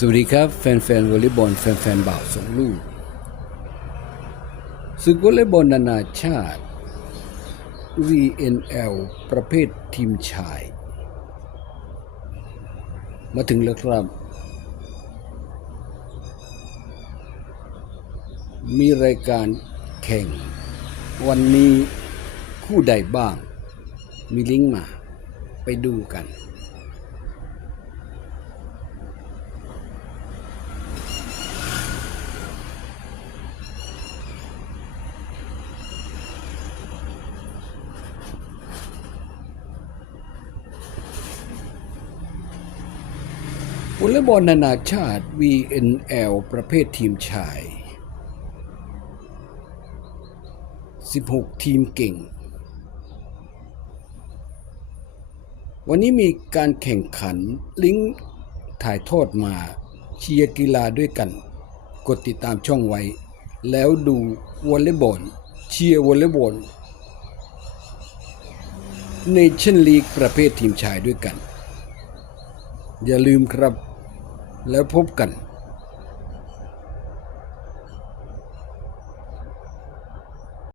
สวัสดีครับแฟนๆวอลเลย์บอลแฟนๆบ่าวสองลูกศึกวอลเลย์บอลนานาชาติ VNL ประเภททีมชาย มาถึงแล้วครับ มีรายการแข่ง วันนี้คู่ใดบ้าง มีลิงก์มาไปดูกัน วอลเลย์บอลนานาชาติ VNL ประเภททีมชาย 16 ทีมเก่ง วันนี้มีการแข่งขันลิงก์ถ่ายทอดมาเชียร์กีฬาด้วยกัน กดติดตามช่องไว้ แล้วดูวอลเลย์บอลเชียร์วอลเลย์บอลเนชั่นลีกประเภททีมชายด้วยกัน อย่าลืมครับ แล้วพบกัน